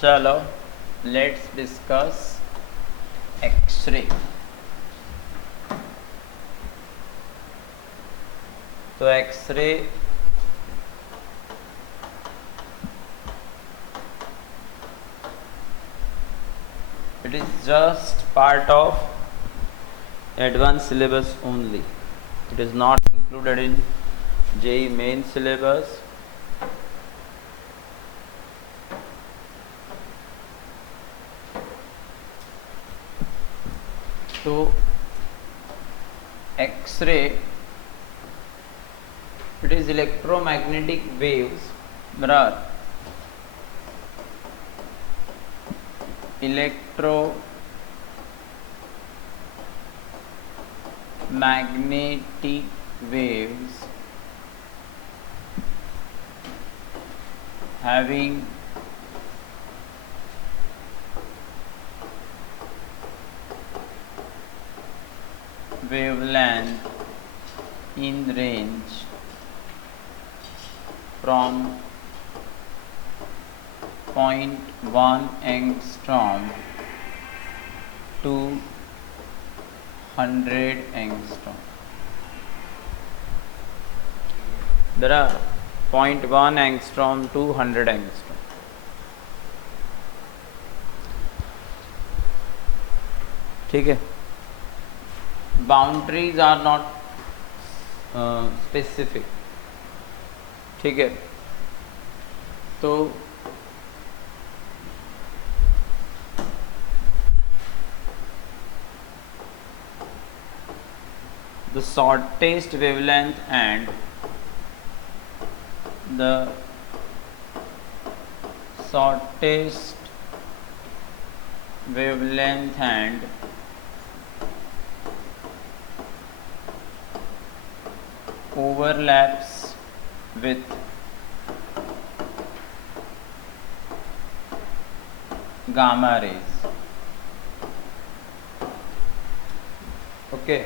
चलो let's discuss x ray. तो x ray it is just part of advanced syllabus only. It is not included in JEE main syllabus. तो x ray it is electromagnetic waves, बराबर, electromagnetic waves having wavelength in range from 0.1 angstrom to 100 angstrom. There are 0.1 angstrom to 100 angstrom. ठीक है, boundaries are not specific. ठीक है, तो the shortest wavelength and the shortest wavelength and overlaps with gamma rays. Okay,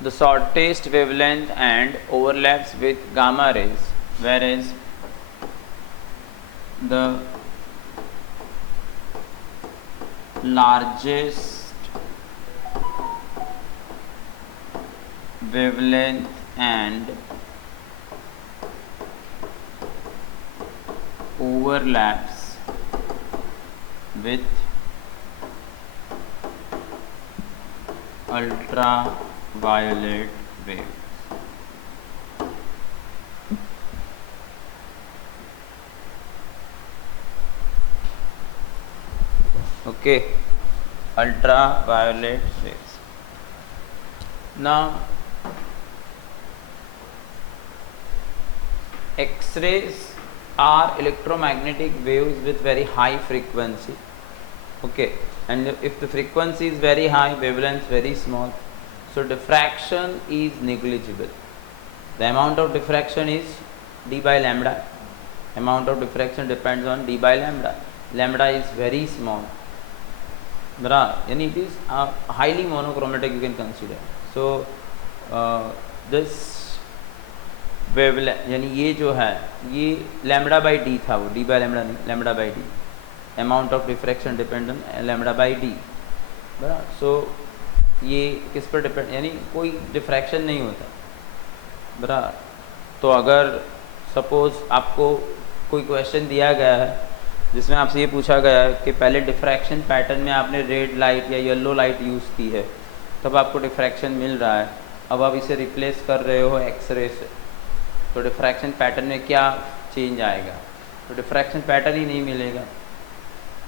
the shortest wavelength and overlaps with gamma rays, whereas the largest wavelength and overlaps with ultraviolet waves. Okay, ultraviolet waves. Now X-rays are electromagnetic waves with very high frequency. Okay, and if the frequency is very high, wavelength very small, so diffraction is negligible. The amount of diffraction is d by lambda. Amount of diffraction depends on d by lambda. Lambda is very small, yani it is highly monochromatic, you can consider. So this wavelength यानी ये जो है ये lambda by D था, वो D by lambda नहीं, lambda by D. Amount of diffraction depend on lambda by D, बराबर. सो ये किस पर डिपेंड, यानी कोई डिफ्रैक्शन नहीं होता, बराबर. तो अगर सपोज आपको कोई क्वेश्चन दिया गया है जिसमें आपसे ये पूछा गया है कि पहले डिफ्रैक्शन पैटर्न में आपने रेड लाइट या येलो लाइट यूज़ की है, तब आपको डिफ्रैक्शन मिल रहा है, अब आप इसे रिप्लेस कर रहे हो एक्सरे से, तो डिफ्रैक्शन पैटर्न में क्या चेंज आएगा? तो डिफ्रैक्शन पैटर्न ही नहीं मिलेगा,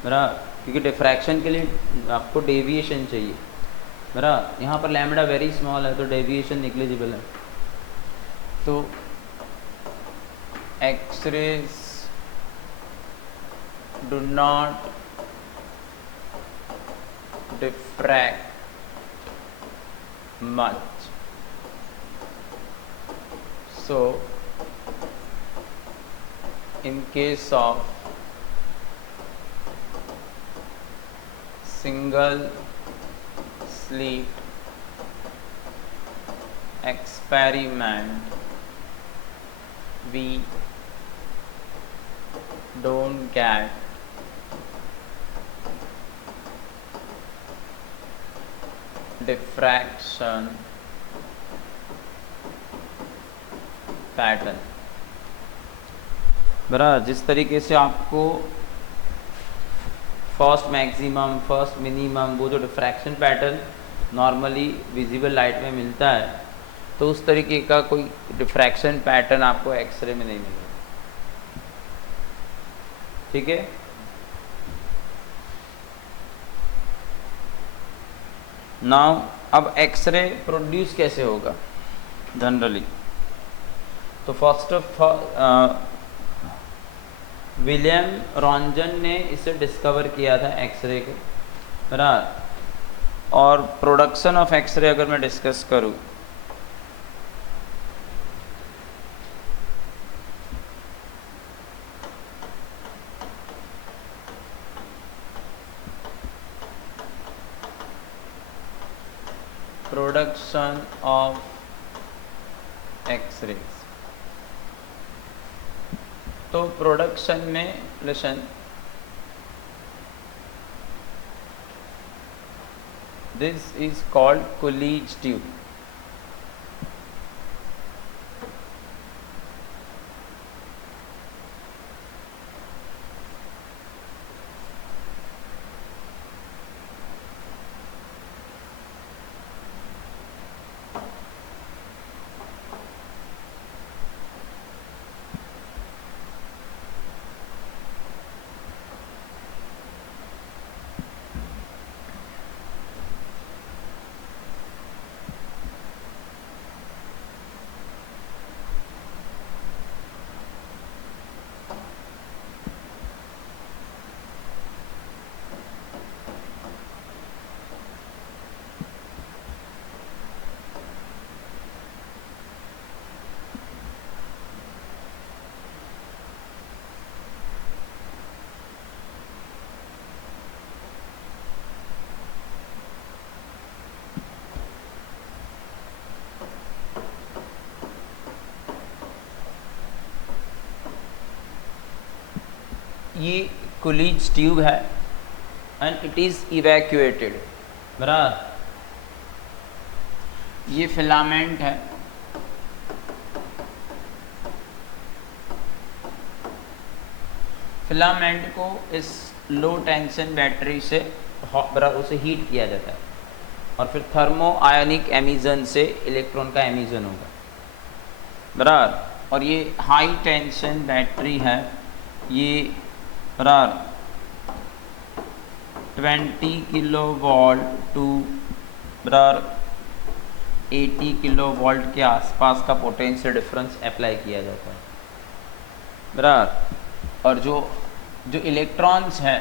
बराबर, क्योंकि डिफ्रैक्शन के लिए आपको डेविएशन चाहिए, बराबर. यहाँ पर लैम्बडा वेरी स्मॉल है तो डेविएशन निग्लिजिबल है. तो X rays do not diffract much. So in case of single slit experiment, we don't get diffraction pattern. बराबर, जिस तरीके से आपको फर्स्ट मैक्सिमम, फर्स्ट मिनिमम, वो जो diffraction pattern normally visible light में मिलता है, तो उस तरीके का कोई डिफ्रैक्शन पैटर्न आपको एक्सरे में नहीं मिलेगा। ठीक है। नाउ अब एक्सरे प्रोड्यूस कैसे होगा जनरली? तो फर्स्ट ऑफ विलियम रॉन्जन ने इसे डिस्कवर किया था एक्सरे के, बराबर। और प्रोडक्शन ऑफ एक्सरे अगर मैं डिस्कस करूं, प्रोडक्शन ऑफ एक्सरेज, तो प्रोडक्शन में listen, this is called Coolidge tube. ये कुलीज ट्यूब है एंड इट इज इवैक्यूएटेड, बराबर। ये फिलामेंट है, फिलामेंट को इस लो टेंशन बैटरी से बराबर उसे हीट किया जाता है और फिर थर्मो आयनिक एमिजन से इलेक्ट्रॉन का एमिजन होगा, बराबर। और ये हाई टेंशन बैटरी है, ये बराबर 20 किलो वोल्ट टू बराबर 80 किलो वोल्ट के आसपास का पोटेंशियल डिफरेंस अप्लाई किया जाता है, बराबर। और जो इलेक्ट्रॉन्स हैं,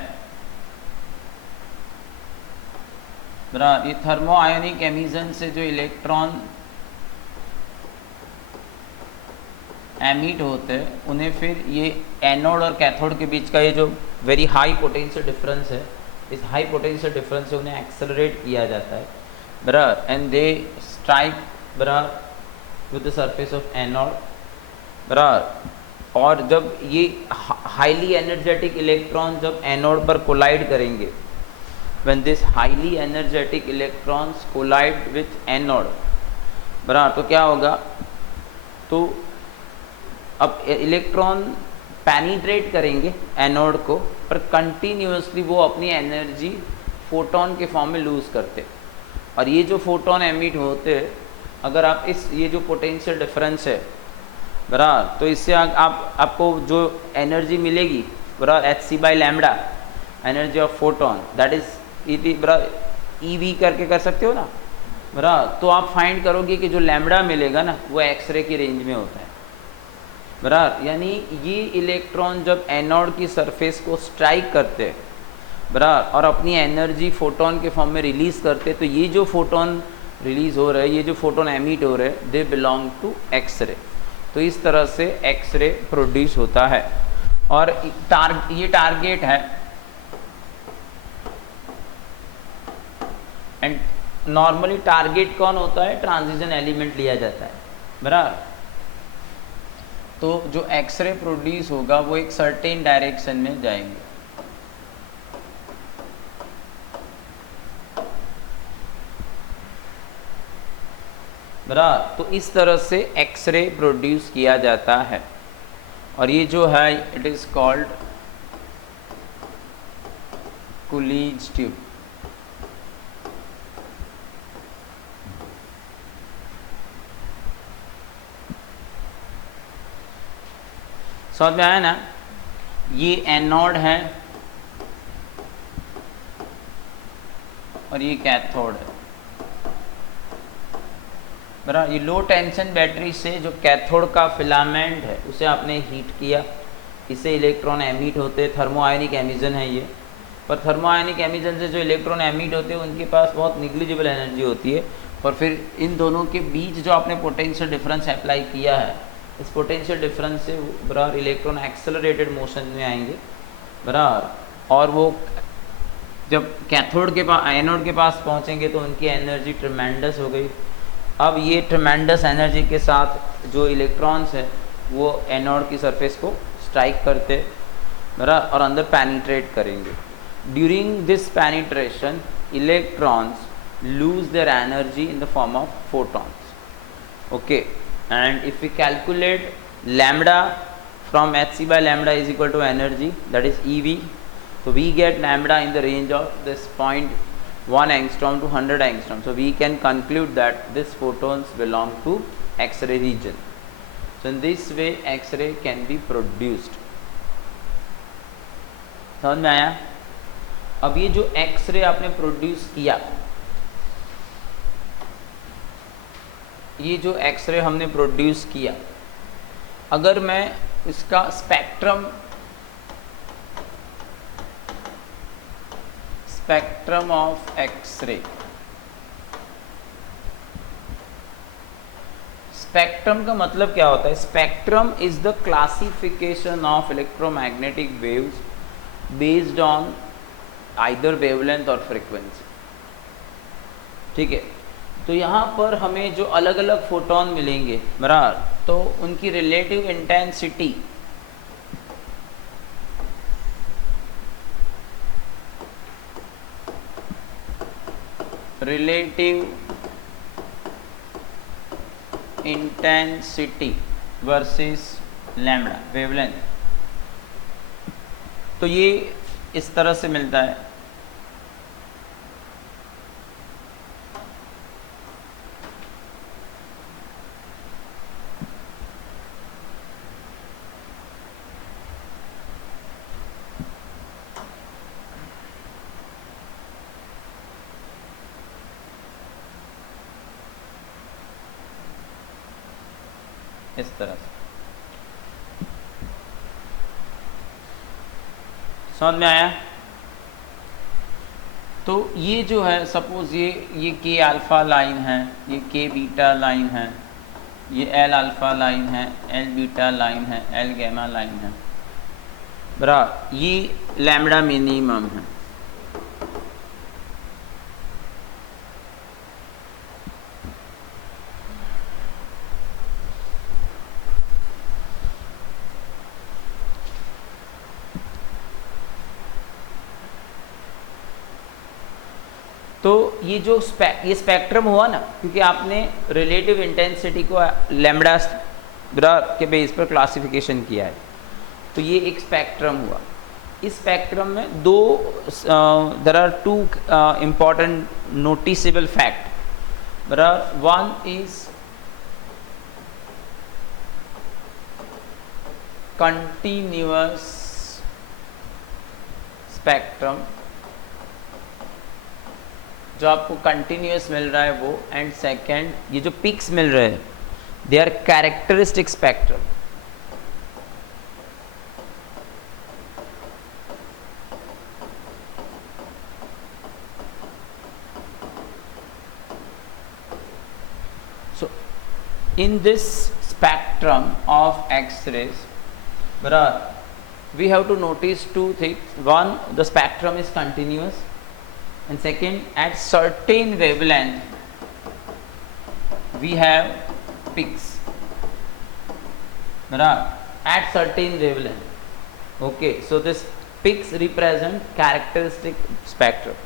बराबर, ये थर्मो आयोनिक एमिजन से जो इलेक्ट्रॉन एमिट होते हैं, उन्हें फिर ये एनोड और कैथोड के बीच का ये जो वेरी हाई पोटेंशियल डिफरेंस है, इस हाई पोटेंशियल डिफरेंस से उन्हें एक्सेलरेट किया जाता है, बराबर। एंड दे स्ट्राइक बराबर with the surface of anode, बराबर। और जब ये हाईली एनर्जेटिक इलेक्ट्रॉन जब एनोड पर कोलाइड करेंगे, when this highly energetic electrons collide with anode, बराबर, तो क्या होगा? तो अब इलेक्ट्रॉन पेनिट्रेट करेंगे एनोड को, पर कंटिन्यूसली वो अपनी एनर्जी फोटोन के फॉर्म में लूज़ करते। और ये जो फोटोन एमिट होते, अगर आप ये जो पोटेंशियल डिफरेंस है, बराबर, तो इससे आपको जो एनर्जी मिलेगी, बराबर, hc/λ energy of photon, that is बराबर EV करके कर सकते हो ना, बराबर। तो आप फाइंड करोगे कि जो लैम्बडा मिलेगा ना, वो एक्सरे की रेंज में होता है, बराबर। यानी ये इलेक्ट्रॉन जब एनोड की सरफेस को स्ट्राइक करते, बराबर, और अपनी एनर्जी फोटोन के फॉर्म में रिलीज़ करते, तो ये जो फोटोन रिलीज़ हो रहे हैं, ये जो फोटोन एमिट हो रहे हैं, दे बिलोंग टू एक्सरे। तो इस तरह से एक्सरे प्रोड्यूस होता है। और ये टारगेट है, एंड नॉर्मली टारगेट कौन होता है? ट्रांजिशन एलिमेंट लिया जाता है, बराबर। तो जो एक्सरे प्रोड्यूस होगा वो एक सर्टेन डायरेक्शन में जाएंगे, बराबर। तो इस तरह से एक्सरे प्रोड्यूस किया जाता है और ये जो है it is called Coolidge tube. समझ में आया ना? ये एनोड है और ये कैथोड है। बराबर। ये लो टेंशन बैटरी से जो कैथोड का फिलामेंट है उसे आपने हीट किया, इससे इलेक्ट्रॉन एमिट होते, थर्मो आयनिक एमिशन है ये। पर थर्मो आयनिक एमिशन से जो इलेक्ट्रॉन एमिट होते हैं उनके पास बहुत निग्लिजिबल एनर्जी होती है। और फिर इन दोनों के बीच जो आपने पोटेंशियल डिफरेंस अप्लाई किया है, इस पोटेंशियल डिफरेंस से बराबर इलेक्ट्रॉन एक्सेलरेटेड मोशन में आएंगे। बराबर। और वो जब कैथोड के पास एनोड के पास पहुंचेंगे तो उनकी एनर्जी ट्रेमेंडस हो गई। अब ये ट्रेमेंडस एनर्जी के साथ जो इलेक्ट्रॉन्स है वो एनोड की सरफेस को स्ट्राइक करते, बराबर, और अंदर पेनिट्रेट करेंगे। During this penetration electrons lose their energy in the form of photons. Okay, and if we calculate lambda from hc by lambda is equal to energy, that is EV, so we get lambda in the range of this 0.1 angstrom to 100 angstrom. So we can conclude that these photons belong to X-ray region. So in this way X-ray can be produced. समझ में आया? अब ये जो X-ray आपने produce किया, ये जो X-ray हमने प्रोड्यूस किया, अगर मैं इसका स्पेक्ट्रम ऑफ एक्सरे, स्पेक्ट्रम का मतलब क्या होता है? Spectrum is the classification of electromagnetic waves based on either wavelength और फ्रीक्वेंसी। ठीक है, तो यहाँ पर हमें जो अलग अलग फोटोन मिलेंगे, बराबर, तो उनकी relative intensity versus lambda wavelength, तो ये इस तरह से मिलता है। इस तरह से समझ में आया? तो ये जो है, सपोज ये के अल्फा लाइन है, ये के बीटा लाइन है, ये एल अल्फा लाइन है, एल बीटा लाइन है, एल गैमा लाइन है, बराबर, ये लैम्बडा मिनिमम है। तो ये जो ये स्पेक्ट्रम हुआ ना, क्योंकि आपने रिलेटिव इंटेंसिटी को लैम्बडा के बेस पर क्लासिफिकेशन किया है, तो ये एक स्पेक्ट्रम हुआ। इस स्पेक्ट्रम में दो there are two important noticeable fact, बराबर। वन इज कंटिन्यूअस स्पेक्ट्रम, जो आपको कंटिन्यूअस मिल रहा है वो, एंड सेकेंड ये जो पिक्स मिल रहे हैं they are characteristic spectrum. So in this spectrum of x-rays, बराबर, we have to notice two things. One, the spectrum is continuous, and second, at certain wavelength we have peaks, at certain wavelength. Okay, so this peaks represent characteristic spectrum,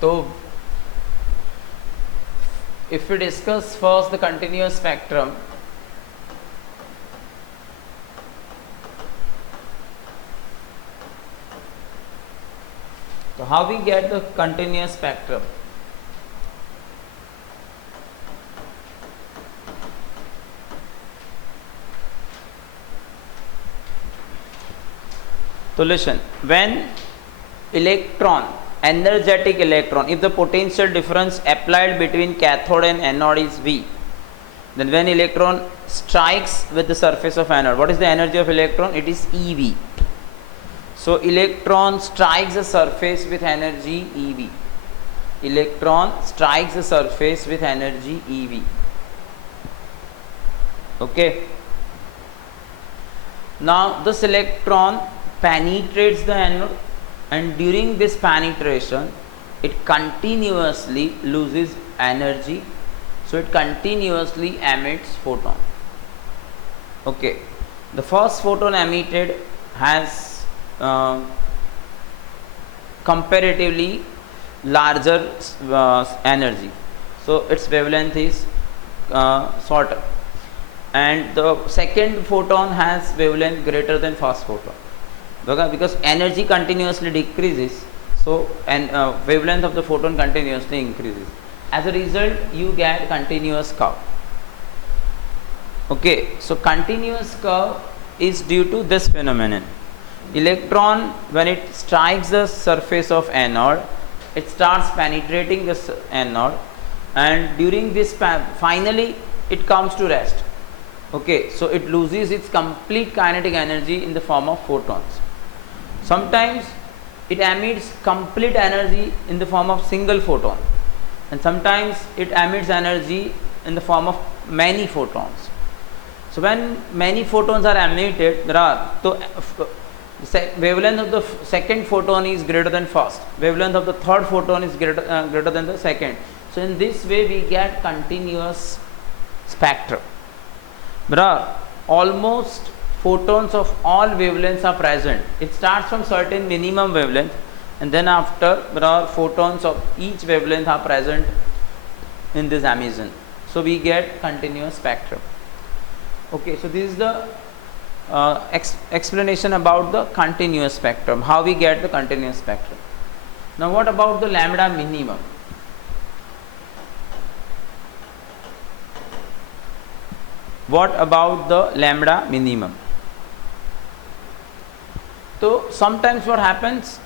तो if we discuss first the continuous spectrum, so how we get the continuous spectrum? So listen, when energetic electron, if the potential difference applied between cathode and anode is V, then when electron strikes with the surface of anode, what is the energy of electron? It is EV. So electron strikes the surface with energy EV. Electron strikes the surface with energy EV. Okay. Now this electron penetrates the anode, and during this penetration it continuously loses energy, so it continuously emits photon. Okay, the first photon emitted has comparatively larger energy, so its wavelength is shorter, and the second photon has wavelength greater than first photon. Okay, because energy continuously decreases, so wavelength of the photon continuously increases. As a result, you get continuous curve. Okay, so continuous curve is due to this phenomenon. Electron, when it strikes the surface of anode, it starts penetrating this anode, and during this finally it comes to rest. Okay, so it loses its complete kinetic energy in the form of photons. Sometimes it emits complete energy in the form of single photon, and sometimes it emits energy in the form of many photons. So when many photons are emitted, wavelength of the second photon is greater than first, wavelength of the third photon is greater than the second. So in this way we get continuous spectrum. Almost photons of all wavelengths are present. It starts from certain minimum wavelength, and then after there are photons of each wavelength are present in this emission. So we get continuous spectrum. Okay, so this is the explanation about the continuous spectrum, how we get the continuous spectrum. Now what about the lambda minimum? What about the lambda minimum? So sometimes what happens,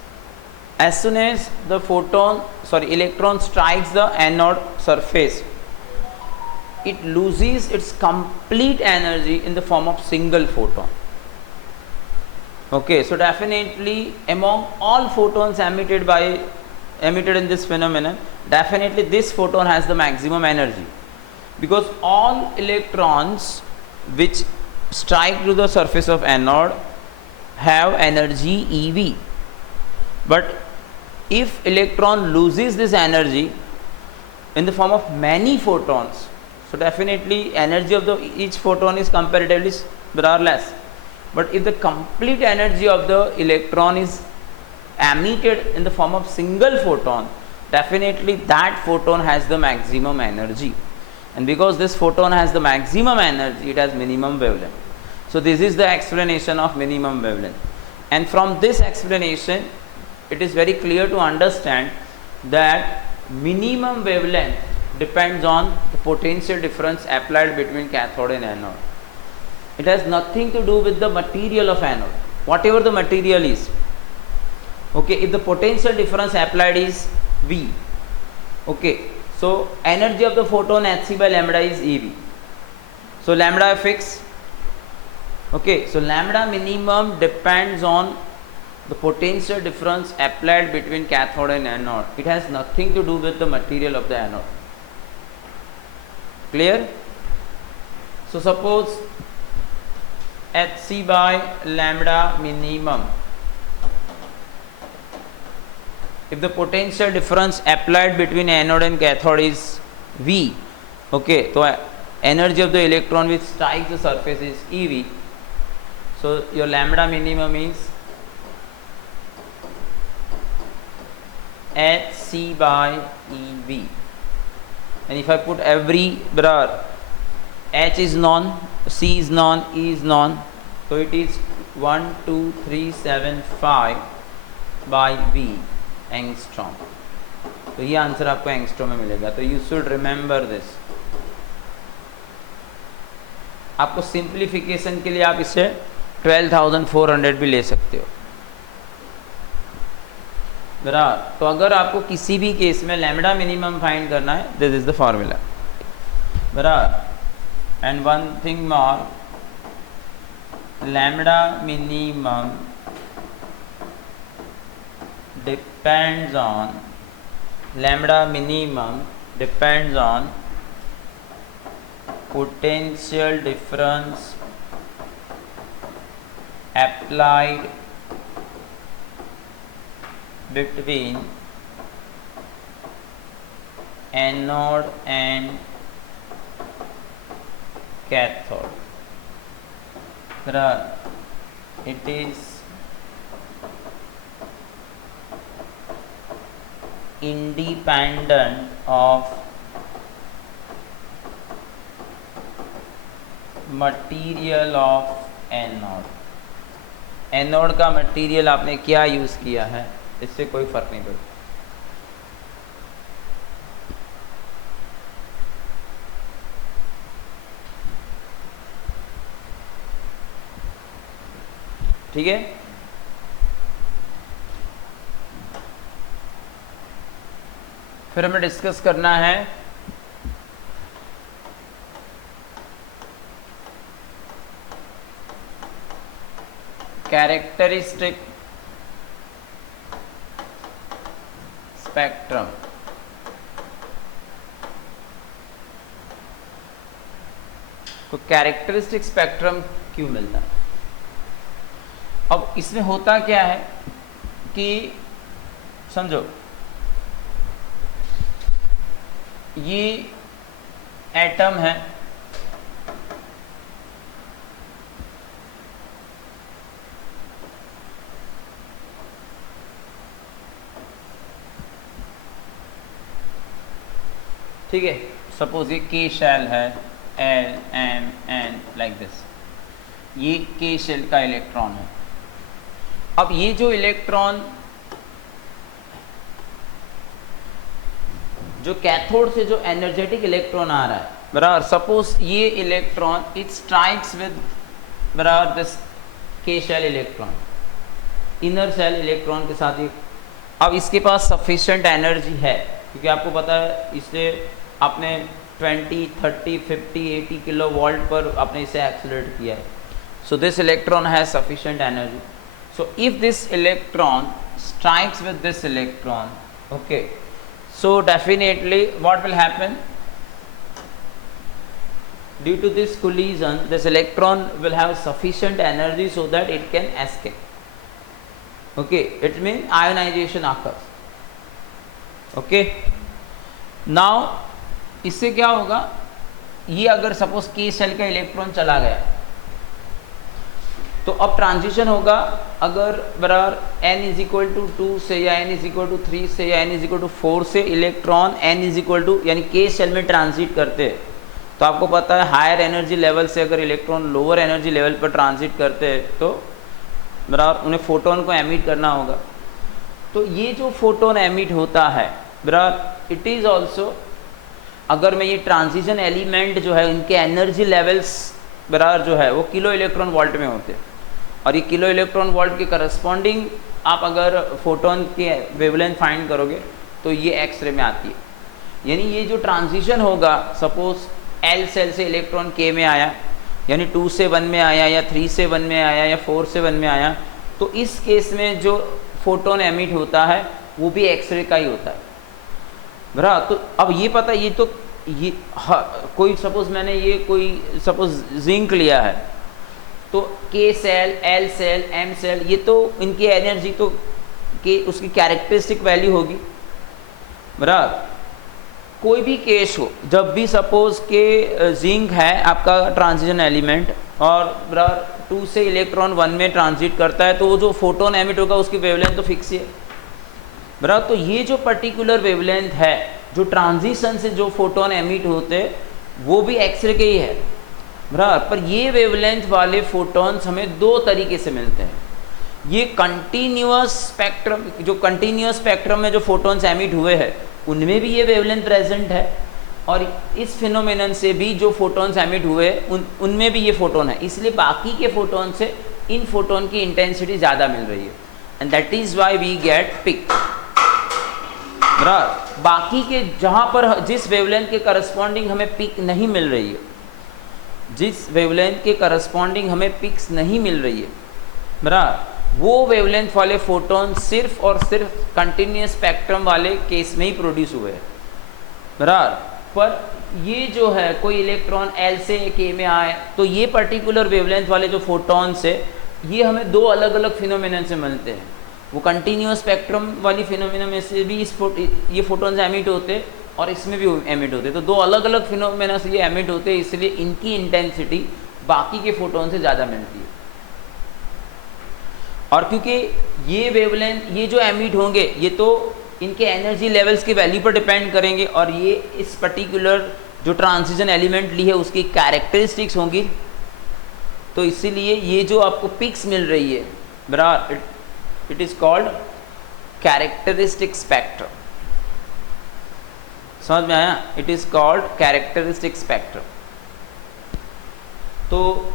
as soon as the electron strikes the anode surface, it loses its complete energy in the form of single photon. Okay, so definitely among all photons emitted in this phenomenon, definitely this photon has the maximum energy, because all electrons which strike to the surface of anode have energy EV. But if electron loses this energy in the form of many photons, so definitely energy of each photon is comparatively less. But if the complete energy of the electron is emitted in the form of single photon, definitely that photon has the maximum energy. And because this photon has the maximum energy, it has minimum wavelength. So this is the explanation of minimum wavelength. And from this explanation, it is very clear to understand that minimum wavelength depends on the potential difference applied between cathode and anode. It has nothing to do with the material of anode, whatever the material is. Okay, if the potential difference applied is V, okay, so energy of the photon hc by lambda is EV. So lambda fixed. Okay, so lambda minimum depends on the potential difference applied between cathode and anode. It has nothing to do with the material of the anode. Clear? So suppose hc by lambda minimum, if the potential difference applied between anode and cathode is V, okay, so energy of the electron which strikes the surface is EV. So your lambda minimum is hc by EV. and if I put every brother H is known, C is known, E is known, so it is 12375 by V angstrom. तो ये answer आपको angstrom में मिलेगा। तो you should remember this. आपको simplification के लिए आप इसे 12,400 भी ले सकते हो बराबर। तो अगर आपको किसी भी केस में लैम्बडा मिनिमम फाइंड करना है, दिस इज द फॉर्मूला बराबर। And one thing more, lambda minimum depends on potential difference applied between anode and cathode. It is independent of material of anode. Anode का material आपने क्या use किया है इससे कोई फर्क नहीं पड़ता। ठीक है, फिर हमें डिस्कस करना है कैरेक्टरिस्टिक स्पेक्ट्रम। तो कैरेक्टरिस्टिक स्पेक्ट्रम क्यों मिलता है? अब इसमें होता क्या है कि समझो ये एटम है, ठीक है, सपोज ये के शेल है, L M N like this, ये के शेल का इलेक्ट्रॉन है। अब ये जो इलेक्ट्रॉन जो कैथोड से जो एनर्जेटिक इलेक्ट्रॉन आ रहा है बराबर, सपोज ये इलेक्ट्रॉन इट स्ट्राइक्स विद बराबर this K shell electron, inner shell electron के साथ ये, अब इसके पास सफिशिएंट एनर्जी है क्योंकि आपको पता है इससे आपने 20, 30, 50, 80 किलो वोल्ट पर आपने इसे एक्सीलरेट किया है। So this electron has sufficient energy. So if this electron strikes with this electron, okay, so definitely what will happen due to this collision, this electron will have sufficient energy so that it can escape. Okay, it means ionization occurs. Okay, now इससे क्या होगा, ये अगर suppose के shell का electron चला गया तो अब ट्रांजिशन होगा, अगर बराबर n इज इक्वल टू 2 से या n इज इक्वल टू 3 से या n इज इक्वल टू 4 से electron n is equal to यानी के शेल में ट्रांजिट करते हैं, तो आपको पता है हायर एनर्जी लेवल से अगर इलेक्ट्रॉन लोअर एनर्जी लेवल पर ट्रांजिट करते हैं तो बराबर उन्हें फोटोन को एमिट करना होगा। तो ये जो फोटोन एमिट होता है बराबर, इट इज़ ऑल्सो, अगर मैं ये ट्रांजिशन एलिमेंट जो है इनके एनर्जी लेवल्स बराबर जो है वो किलो इलेक्ट्रॉन वोल्ट में होते हैं, और ये किलो इलेक्ट्रॉन वोल्ट के करस्पॉन्डिंग आप अगर फोटोन की वेवलेंथ फाइंड करोगे तो ये एक्सरे में आती है। यानी ये जो ट्रांजिशन होगा, सपोज एल सेल से इलेक्ट्रॉन के में आया, यानी 2 से 1 में आया या 3 से 1 में आया या 4 से 1 में आया, तो इस केस में जो फोटोन एमिट होता है वो भी एक्सरे का ही होता है बराबर। तो अब ये पता, ये तो ये कोई सपोज मैंने ये कोई सपोज जिंक लिया है, तो K shell, L shell, M shell, ये तो इनकी एनर्जी तो के उसकी कैरेक्टरिस्टिक वैल्यू होगी बराबर। कोई भी केस हो, जब भी सपोज के जिंक है आपका ट्रांजिशन एलिमेंट और बराबर 2 से इलेक्ट्रॉन 1 में ट्रांजिट करता है, तो वो जो फोटोन एमिट होगा उसकी वेवलेंथ तो फिक्स ही है बराबर। तो ये जो पर्टिकुलर वेवलेंथ है जो ट्रांजिशन से जो फोटोन एमिट होते हैं वो भी एक्सरे के ही है बराबर, पर ये वेवलेंथ वाले फोटॉन्स हमें दो तरीके से मिलते हैं। ये कंटिन्यूअस स्पेक्ट्रम, जो कंटिन्यूअस स्पेक्ट्रम में जो फोटॉन्स एमिट हुए हैं उनमें भी ये वेवलेंथ प्रेजेंट है, और इस फिनोमेनन से भी जो फोटॉन्स एमिट हुए उनमें भी ये फोटोन है, इसलिए बाकी के फोटोन से इन फोटोन की इंटेंसिटी ज़्यादा मिल रही है, and that is why we get peak. बाकी के जहाँ पर जिस वेवलेंथ के करस्पॉन्डिंग हमें पिक नहीं मिल रही है, जिस वेवलेंथ के करस्पॉन्डिंग हमें पिक्स नहीं मिल रही है बराबर, वो वेवलेंथ वाले फोटोन सिर्फ और सिर्फ कंटिन्यूअस स्पेक्ट्रम वाले केस में ही प्रोड्यूस हुए हैं बराबर। पर ये जो है कोई इलेक्ट्रॉन एल से के में आए तो ये पर्टिकुलर वेवलेंथ वाले जो फोटॉन्स है ये हमें दो अलग अलग फिनोमेनन से मिलते हैं। वो कंटिन्यूअस स्पेक्ट्रम वाली फिनोमेना में से भी ये फोटॉन्स एमिट होते और इसमें भी एमिट होते, तो दो अलग अलग फिनोमेना से ये एमिट होते, इसलिए इनकी इंटेंसिटी बाकी के फोटोन से ज़्यादा मिलती है। और क्योंकि ये वेवलेंथ ये जो एमिट होंगे ये तो इनके एनर्जी लेवल्स की वैल्यू पर डिपेंड करेंगे, और ये इस पर्टिकुलर जो ट्रांजिशन एलिमेंट ली है उसकी कैरेक्टरिस्टिक्स होंगी, तो इसीलिए ये जो आपको पिक्स मिल रही है बराबर, it is called characteristic spectrum. समझ में आया? It is called characteristic spectrum. तो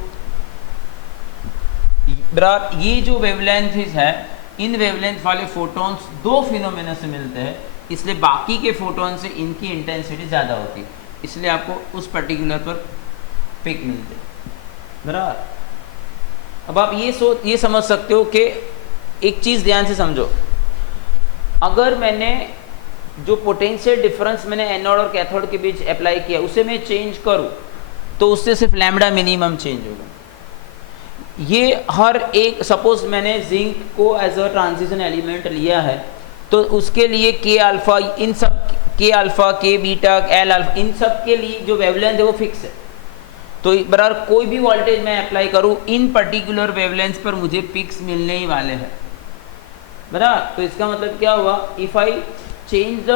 बराबर ये जो वेवलेंथ है, इन वेवलेंथ वाले फोटॉन्स दो फिनोमेना से मिलते हैं, इसलिए बाकी के फोटॉन से इनकी इंटेंसिटी ज़्यादा होती है, इसलिए आपको उस पर्टिकुलर पर पिक मिलते हैं बराबर। अब आप ये समझ सकते हो कि एक चीज़ ध्यान से समझो, अगर मैंने जो पोटेंशियल डिफरेंस मैंने एनोड और कैथोड के बीच अप्लाई किया उसे मैं चेंज करूं तो उससे सिर्फ लैम्बडा मिनिमम चेंज होगा। ये हर एक, सपोज मैंने जिंक को एज अ ट्रांजिशन एलिमेंट लिया है तो उसके लिए के अल्फा, इन सब के अल्फा, के बीटा, एल अल्फा, इन सब के लिए जो वेवलेंथ है वो फिक्स है, तो बराबर कोई भी वोल्टेज मैं अप्लाई करूं इन पर्टिकुलर वेवलेंथ पर मुझे पिक्स मिलने ही वाले हैं बराबर। तो इसका मतलब क्या हुआ, if I change the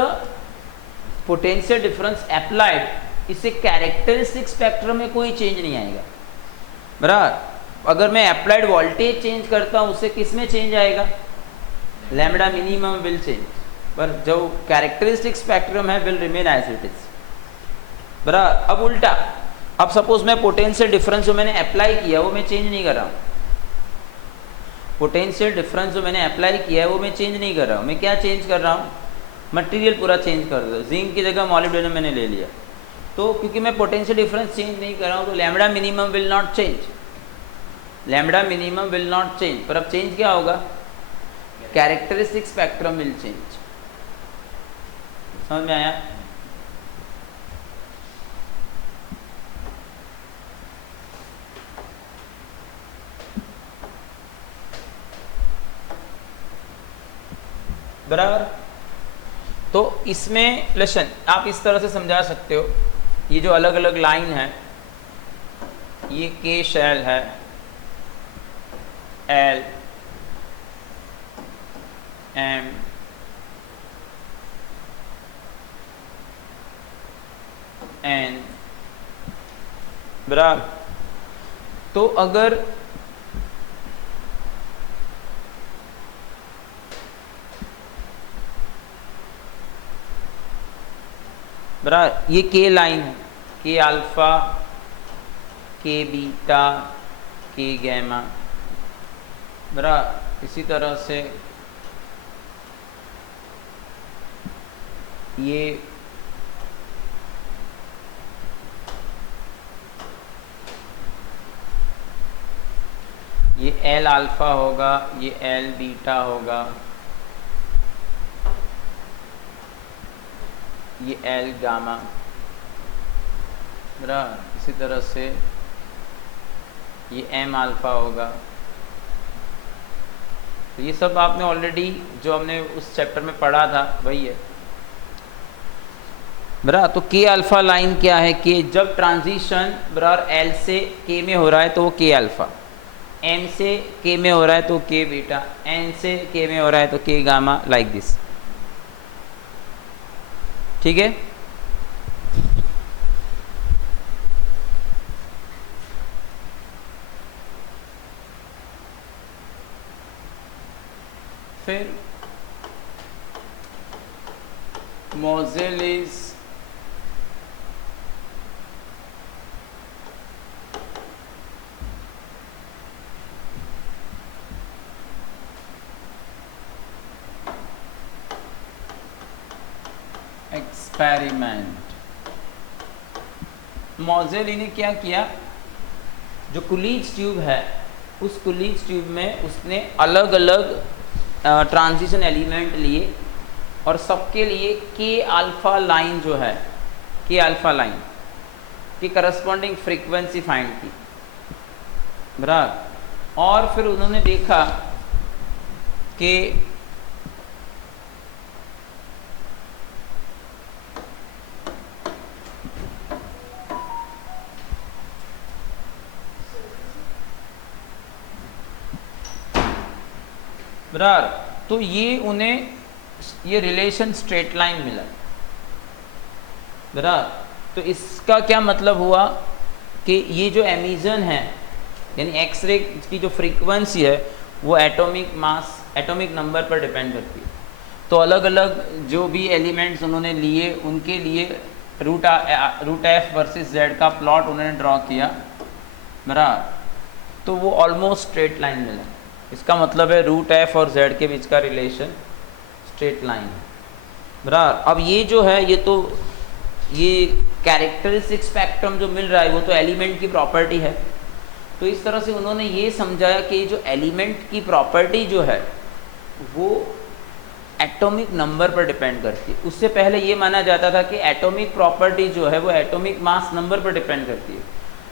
potential difference applied, इससे कैरेक्टरिस्टिक स्पेक्ट्रम में कोई चेंज नहीं आएगा बराबर। अगर मैं अप्लाइड वोल्टेज चेंज करता हूँ उससे किस में चेंज आएगा, लैम्बडा मिनिमम विल चेंज, पर जो कैरेक्टरिस्टिक स्पेक्ट्रम है will remain as it is बराबर। अब उल्टा, अब सपोज मैं पोटेंशियल डिफरेंस जो मैंने अप्लाई किया वो मैं चेंज नहीं कर रहा हूँ, पोटेंशियल डिफरेंस जो मैंने अप्लाई किया है वो मैं चेंज नहीं कर रहा हूँ, मैं क्या चेंज कर रहा हूँ, मटेरियल पूरा चेंज कर दो, जिंक की जगह मॉलिब्डेनम मैंने ले लिया, तो क्योंकि मैं पोटेंशियल डिफरेंस चेंज नहीं कर रहा हूँ तो lambda minimum will not change, lambda minimum will not change, पर अब चेंज क्या होगा, कैरेक्टरिस्टिक स्पेक्ट्रम विल चेंज। समझ में आया? बराबर। तो इसमें लेसन आप इस तरह से समझा सकते हो, ये जो अलग अलग लाइन है, ये के शेल है, एल, एम, एन बराबर। तो अगर बराबर ये के लाइन है, के अल्फा, के बीटा, के गैमा बराबर। इसी तरह से ये एल अल्फा होगा, ये एल बीटा होगा, ये एल गामा बराबर। इसी तरह से ये एम अल्फा होगा। तो ये सब आपने ऑलरेडी जो हमने उस चैप्टर में पढ़ा था वही है बराबर। तो के अल्फा लाइन क्या है कि जब ट्रांजिशन बराबर एल से के में हो रहा है तो वो के अल्फा, एम से के में हो रहा है तो के बीटा, एन से के में हो रहा है तो के गामा, लाइक दिस। ठीक है। फिर मोज़ेल इज एक्सपेरिमेंट। मोज़ेल ने क्या किया, जो कुलीज ट्यूब है उस कुलीज ट्यूब में उसने अलग अलग ट्रांजिशन एलिमेंट लिए और सबके लिए के अल्फ़ा लाइन जो है, के अल्फ़ा लाइन की करस्पॉन्डिंग फ्रीक्वेंसी फाइंड की, बराबर। और फिर उन्होंने देखा कि बराबर, तो ये उन्हें ये रिलेशन स्ट्रेट लाइन मिला, बराबर। तो इसका क्या मतलब हुआ कि ये जो एमिशन है यानी एक्सरे की जो फ्रीक्वेंसी है वो एटॉमिक मास, एटॉमिक नंबर पर डिपेंड करती है। तो अलग अलग जो भी एलिमेंट्स उन्होंने लिए उनके लिए रूट एफ वर्सेस जेड का प्लॉट उन्होंने ड्रॉ किया, बराबर। तो वो ऑलमोस्ट स्ट्रेट लाइन मिला। इसका मतलब है रूट एफ और जेड के बीच का रिलेशन स्ट्रेट लाइन है, बराबर। अब ये जो है ये कैरेक्टरिस्टिक स्पेक्ट्रम जो मिल रहा है वो तो एलिमेंट की प्रॉपर्टी है। तो इस तरह से उन्होंने ये समझाया कि जो एलिमेंट की प्रॉपर्टी जो है वो एटॉमिक नंबर पर डिपेंड करती है। उससे पहले ये माना जाता था कि एटॉमिक प्रॉपर्टी जो है वो एटॉमिक मास नंबर पर डिपेंड करती है,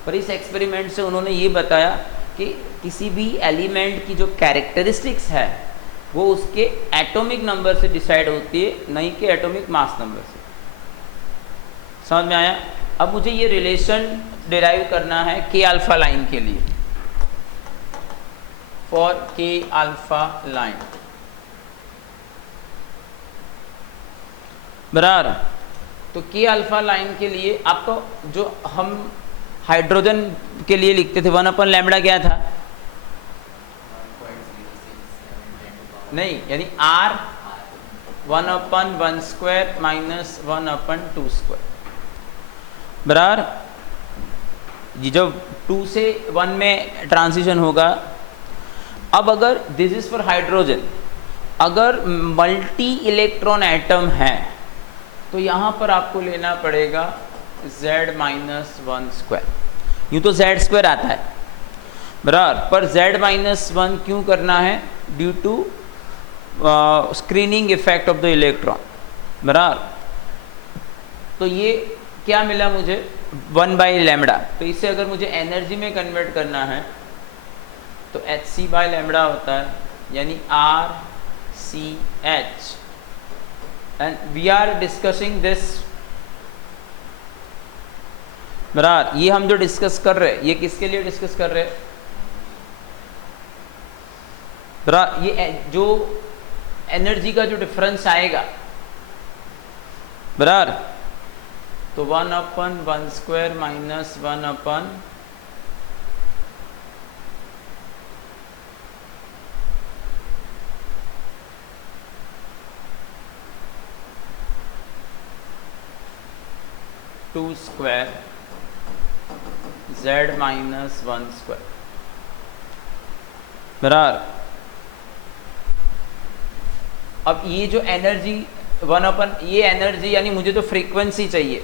पर इस एक्सपेरिमेंट से उन्होंने ये बताया कि किसी भी एलिमेंट की जो कैरेक्टरिस्टिक्स है वो उसके एटॉमिक नंबर से डिसाइड होती है, नहीं कि एटॉमिक मास नंबर से। समझ में आया? अब मुझे ये रिलेशन डिराइव करना है के अल्फा लाइन के लिए, फॉर के अल्फा लाइन, बराबर। तो के अल्फा लाइन के लिए आपको जो हम हाइड्रोजन के लिए लिखते थे 1 लैम्बडा क्या था? नहीं, यानी R 1/1² माइनस 1/2², बराबर। ये जब 2 से 1 में ट्रांजिशन होगा। अब अगर दिस इज फॉर हाइड्रोजन, अगर मल्टी इलेक्ट्रॉन एटम है तो यहाँ पर आपको लेना पड़ेगा Z-1²। यूँ तो Z² आता है, बराबर, पर Z-1 क्यों करना है? Due to screening effect of the electron, बराबर। तो ये क्या मिला मुझे? 1/λ। तो इसे अगर मुझे एनर्जी में कन्वर्ट करना है तो hc/λ होता है, यानी RCH। And we are discussing this, बराबर। ये हम जो डिस्कस कर रहे हैं ये किसके लिए डिस्कस कर रहे हैं, बराबर? ये जो एनर्जी का जो डिफरेंस आएगा, बराबर, तो 1/1² माइनस 1/2² Z-1², बराबर। अब ये जो एनर्जी 1/, ये एनर्जी यानी मुझे तो फ्रीक्वेंसी चाहिए,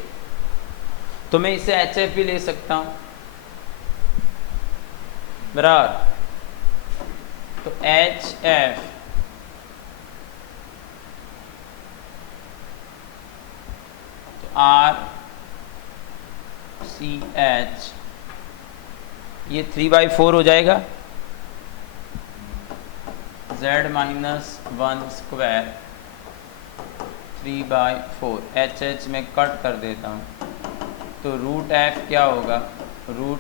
तो मैं इसे HF भी ले सकता हूँ, बराबर। तो HF तो RCH, ये 3/4 हो जाएगा। Z-1² 3/4, HH में कट कर देता हूँ तो रूट F क्या होगा? रूट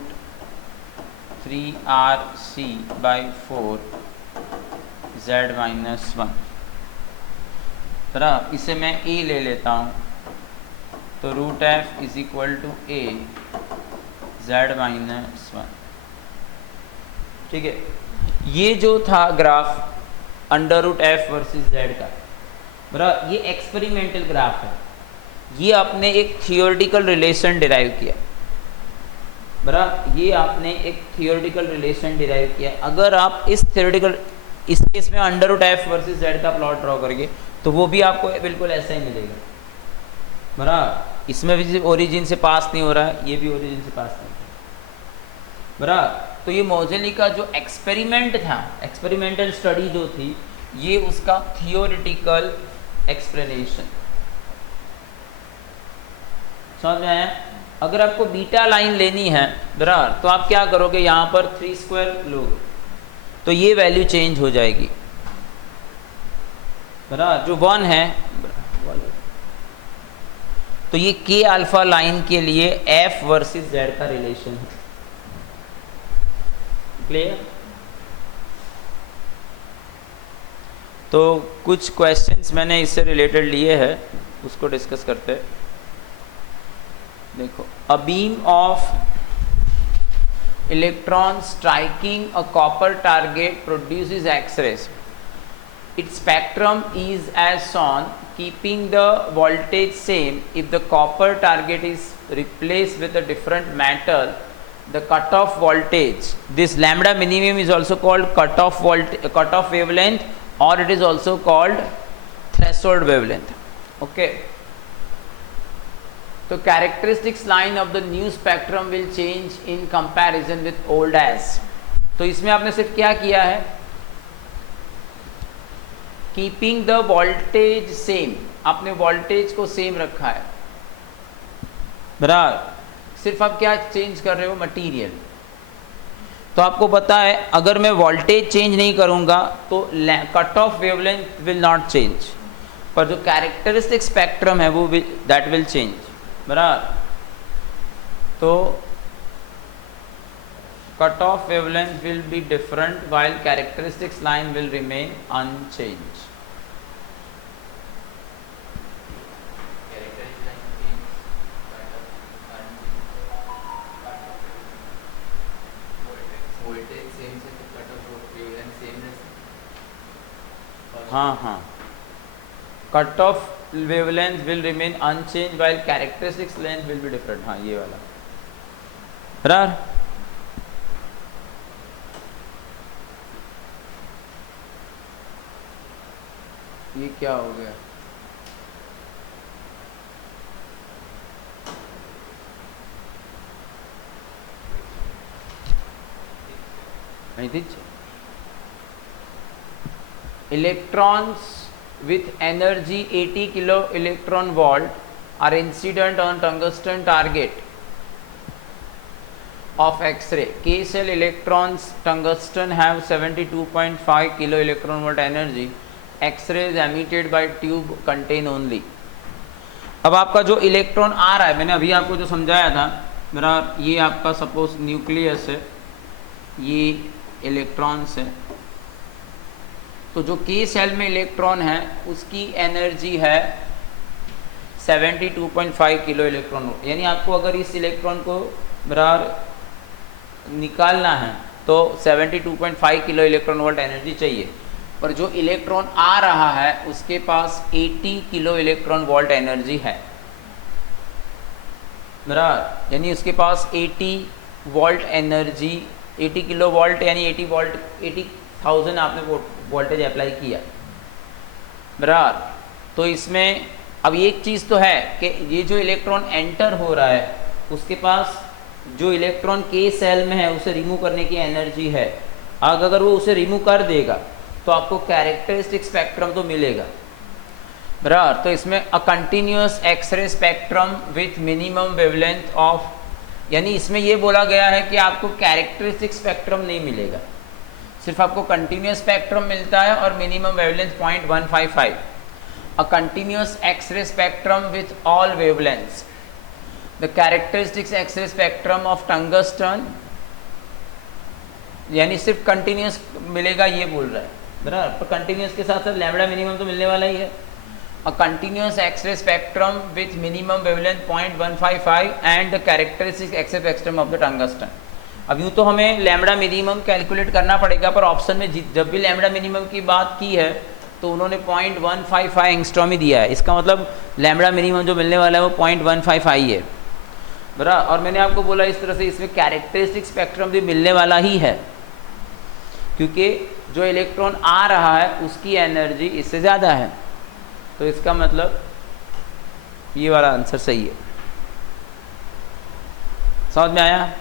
3RC/4 Z-1, बराबर। इसे मैं E ले लेता हूँ, तो root F is equal to A Z minus 1। ठीक है, ये जो था graph under root F versus Z का, बराबर, ये एक्सपेरिमेंटल ग्राफ है। ये आपने एक थियोरेटिकल रिलेशन डिराइव किया, बराबर, ये आपने एक थियोरेटिकल रिलेशन डिराइव किया। अगर आप इस थियोरेटिकल, इस केस में under root F versus Z का प्लॉट ड्रॉ करेंगे तो वो भी आपको बिल्कुल ऐसा ही मिलेगा, बराबर। इसमें भी ओरिजिन से पास नहीं हो रहा है, ये भी ओरिजिन से पास नहीं हो रहा, बराबर। तो ये मोजेली का जो एक्सपेरिमेंट था, एक्सपेरिमेंटल स्टडी जो थी, ये उसका थियोरेटिकल एक्सप्लेनेशन। समझ में आया? अगर आपको बीटा लाइन लेनी है, बराबर, तो आप क्या करोगे, यहाँ पर 3 स्क्वायर लोगे तो ये वैल्यू चेंज हो जाएगी, बराबर, जो 1 है। तो ये के अल्फा लाइन के लिए एफ वर्सेस जेड का रिलेशन है। क्लियर? तो कुछ क्वेश्चंस मैंने इससे रिलेटेड लिए हैं, उसको डिस्कस करते हैं। देखो, a beam of electron striking a copper target produces x-rays. Its spectrum is as shown, keeping the voltage same. If the copper target is replaced with a different metal, the cutoff voltage, this lambda minimum is also called cutoff wavelength, or it is also called threshold wavelength. Okay. So characteristics line of the new spectrum will change in comparison with old as. तो इसमें आपने सिर्फ क्या किया है, keeping the voltage same, आपने voltage को same रखा है, बराबर। सिर्फ आप क्या चेंज कर रहे हो, मटेरियल। तो आपको पता है अगर मैं वोल्टेज चेंज नहीं करूंगा तो cut off wavelength will not change, पर जो कैरेक्टरिस्टिक स्पेक्ट्रम है वो दैट विल चेंज, बराबर। तो cut off wavelength will be different while characteristics line will remain unchanged. हाँ, cut off wavelength will remain unchange while characteristics length will be different। हाँ, ये वाला, बराबर। ये क्या हो गया, नहीं थी। Electrons with energy 80 kilo electron volt are incident on tungsten target of X-ray. K cell electrons tungsten have 72.5 kilo electron volt energy. X-rays emitted by tube contain only. अब आपका जो इलेक्ट्रॉन आ रहा है, मैंने अभी आपको जो समझाया था, मेरा ये आपका सपोज न्यूक्लियस है, ये इलेक्ट्रॉन्स है। तो जो के सेल में इलेक्ट्रॉन है उसकी एनर्जी है 72.5 किलो इलेक्ट्रॉन वोल्ट। यानी आपको अगर इस इलेक्ट्रॉन को बराबर निकालना है तो 72.5 किलो इलेक्ट्रॉन वोल्ट एनर्जी चाहिए, पर जो इलेक्ट्रॉन आ रहा है उसके पास 80 किलो इलेक्ट्रॉन वोल्ट एनर्जी है, बराबर। यानी उसके पास 80 वोल्ट एनर्जी, 80 किलो वोल्ट यानी 80 वोल्ट, 80,000 आपने वोल्टेज अप्लाई किया, बराबर। तो इसमें अब एक चीज़ तो है कि ये जो इलेक्ट्रॉन एंटर हो रहा है उसके पास जो इलेक्ट्रॉन के सेल में है उसे रिमूव करने की एनर्जी है। अगर वो उसे रिमूव कर देगा तो आपको कैरेक्टरिस्टिक स्पेक्ट्रम तो मिलेगा, बराबर। तो इसमें a continuous X ray spectrum with minimum wavelength of, यानी इसमें ये बोला गया है कि आपको कैरेक्टरिस्टिक स्पेक्ट्रम नहीं मिलेगा, सिर्फ आपको कंटिन्यूअस स्पेक्ट्रम मिलता है और minimum wavelength 0.155। A continuous X ray spectrum with all wavelengths. The characteristics X ray spectrum of tungsten, यानी सिर्फ कंटिन्यूअस मिलेगा ये बोल रहा है, बराबर। पर कंटिन्यूअस के साथ साथ लैम्बडा मिनिमम तो मिलने वाला ही है। a continuous X-ray spectrum with minimum wavelength 0.155 and the characteristic X-ray spectrum of the tungsten. अब यूँ तो हमें लैम्बडा मिनिमम कैलकुलेट करना पड़ेगा, पर ऑप्शन में जब भी लैम्बडा मिनिमम की बात की है तो उन्होंने 0.155 एंगस्ट्रॉम ही दिया है। इसका मतलब लैम्बडा मिनिमम जो मिलने वाला है वो 0.155 है, बराबर। और मैंने आपको बोला इस तरह से इसमें कैरेक्टरिस्टिक स्पेक्ट्रम भी मिलने वाला ही है, क्योंकि जो इलेक्ट्रॉन आ रहा है उसकी एनर्जी इससे ज़्यादा है, तो इसका मतलब ये वाला आंसर सही है। समझ में आया?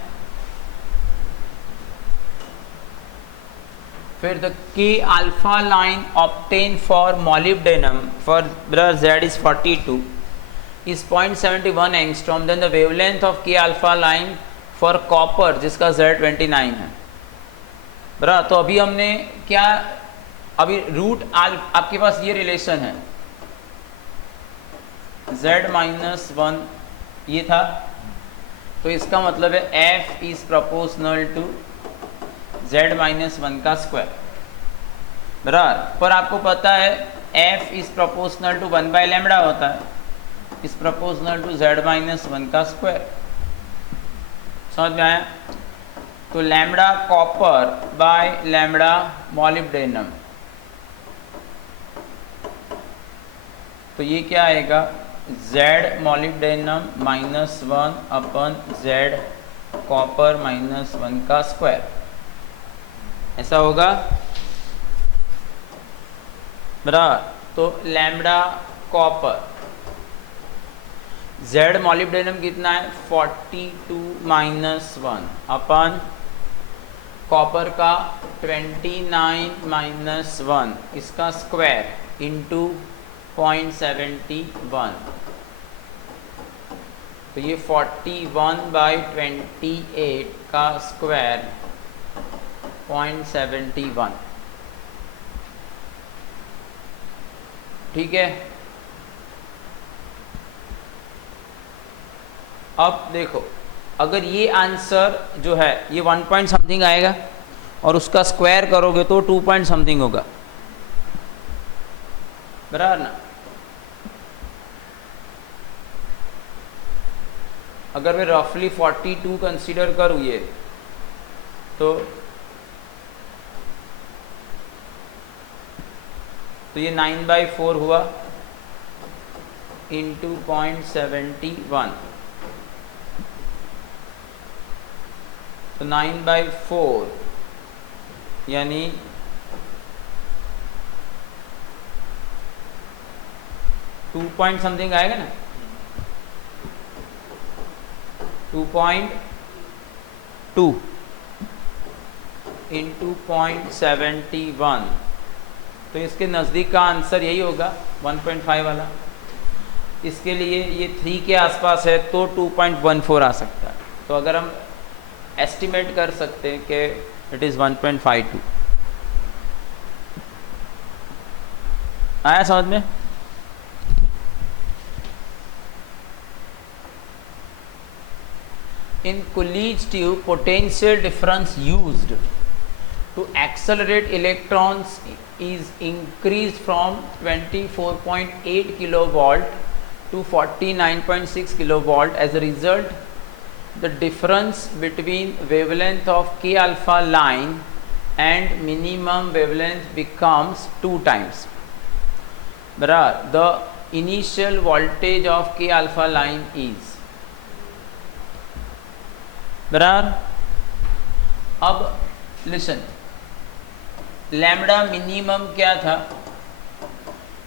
फिर the K alpha line obtain for molybdenum for Z is 42 is 0.71 angstrom, then the wavelength of K alpha line for copper जिसका Z 29 है, बराबर। तो अभी हमने क्या, अभी रूट आपके पास ये रिलेशन है Z-1 ये था, तो इसका मतलब है F is proportional to Z-1 का स्क्वायर, बराबर। पर आपको पता है F is proportional to 1 by lambda होता है, इज प्रोपोर्शनल टू Z-1 का स्क्वायर। समझ में आया? तो lambda copper by lambda molybdenum, तो ये क्या आएगा, Z मोलिब्डेनम -1 अपन Z कॉपर -1 का स्क्वायर, ऐसा होगा, बराबर। तो लैम्बडा कॉपर, Z मोलिब्डेनम कितना है 42 - 1 अपन कॉपर का 29 - 1 इसका स्क्वायर इंटू 0.71, तो ये 41/28 का स्क्वायर 0.71, ठीक है। अब देखो, अगर ये आंसर जो है ये 1 पॉइंट समथिंग आएगा और उसका स्क्वायर करोगे तो 2 पॉइंट समथिंग होगा, बराबर ना। अगर मैं रफली 42 कंसीडर करूँ ये, तो ये 9/4 हुआ इंटू 0.71, तो 9/4 यानी 2 पॉइंट समथिंग आएगा ना, 2.2 इंटू 0.71, तो इसके नज़दीक का आंसर यही होगा 1.5 वाला। इसके लिए ये 3 के आसपास है तो 2.14 आ सकता है, तो अगर हम एस्टिमेट कर सकते हैं कि इट इज़ 1.52। आया समझ में? In Coolidge tube, potential difference used to accelerate electrons is increased from 24.8 kilovolt to 49.6 kilovolt. As a result, the difference between wavelength of K alpha line and minimum wavelength becomes 2 times. The initial voltage of K alpha line is, बराबर। अब listen, lambda minimum क्या था,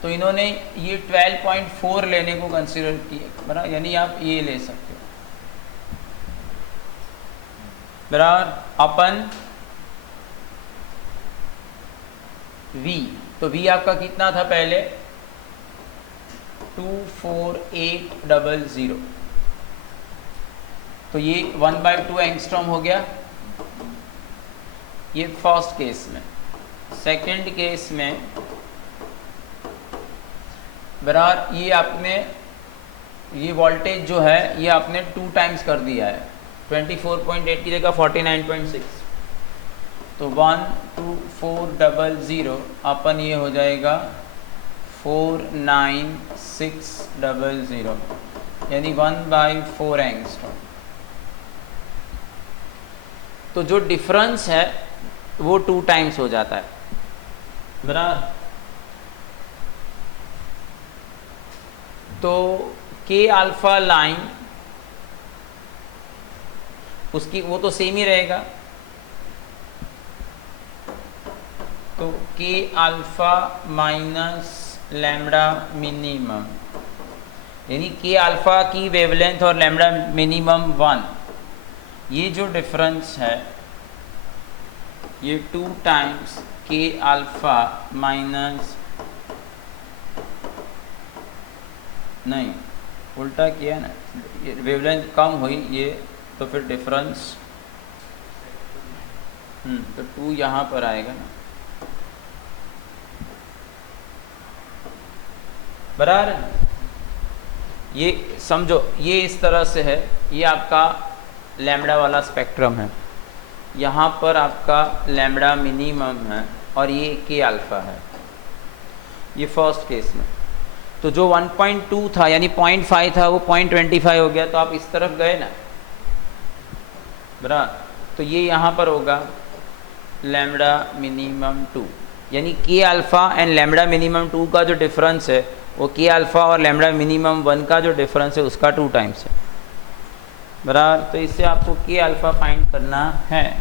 तो इन्होंने ये 12.4 लेने को consider किया, बराबर, यानी आप ये ले सकते हो, बराबर। अपन V, तो V आपका कितना था पहले 24800, तो ये 1/2 एंगस्ट्रॉम हो गया, ये फर्स्ट केस में। सेकंड केस में बराबर ये आपने ये वोल्टेज जो है ये आपने 2 टाइम्स कर दिया है, 24.8 की जगह 49.6, तो 12400 अपन ये हो जाएगा 49600 यानी 1/4 एंगस्ट्रॉम। तो जो डिफरेंस है वो 2 टाइम्स हो जाता है, बराबर। तो के अल्फा लाइन उसकी वो तो सेम ही रहेगा, तो के अल्फा माइनस लैम्बडा मिनिमम, यानी के अल्फा की वेवलेंथ और लैम्बडा मिनिमम 1, ये जो डिफरेंस है ये 2 टाइम्स के अल्फा माइनस, नहीं उल्टा किया ना, वेवलेंथ कम हुई ये, तो फिर डिफरेंस तो 2 यहाँ पर आएगा ना, बराबर। ये समझो, ये इस तरह से है, ये आपका लैम्बडा वाला स्पेक्ट्रम है, यहाँ पर आपका लैम्बडा मिनिमम है और ये के अल्फा है, ये फर्स्ट केस में। तो जो 1.2 था यानी 0.5 था वो 0.25 हो गया, तो आप इस तरफ गए ना, बराबर। तो ये यहाँ पर होगा लैम्बडा मिनिमम 2, यानी के अल्फ़ा एंड लैम्बडा मिनिमम 2 का जो डिफरेंस है वो के अल्फ़ा और लैम्बडा मिनिमम 1 का जो डिफरेंस है उसका 2 टाइम्स है, बराबर। तो इससे आपको के अल्फ़ा फाइंड करना है,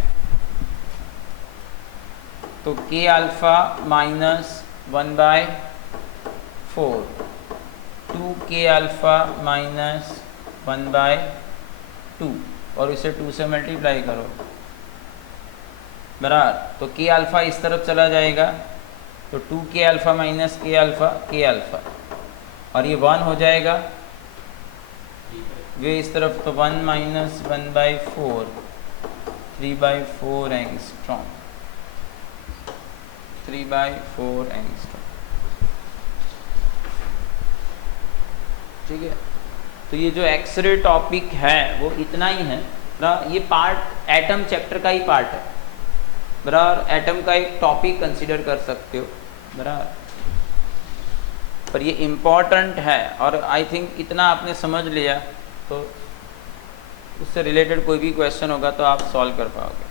तो के अल्फ़ा माइनस 1/4, 2 के अल्फ़ा माइनस 1/2 और इसे 2 से मल्टीप्लाई करो, बराबर। तो के अल्फ़ा इस तरफ चला जाएगा, तो 2 के अल्फ़ा माइनस के अल्फ़ा और ये 1 हो जाएगा, वे इस तरफ, तो 1 माइनस 1/4 3/4 एंगस्ट्रॉम, 3/4 एंगस्ट्रॉम, ठीक है। तो ये जो एक्सरे टॉपिक है वो इतना ही है ना, ये पार्ट एटम चैप्टर का ही पार्ट है, बराबर। एटम का एक टॉपिक कंसीडर कर सकते हो, बराबर, पर ये इम्पॉर्टेंट है और आई थिंक इतना आपने समझ लिया तो उससे रिलेटेड कोई भी क्वेश्चन होगा तो आप सॉल्व कर पाओगे।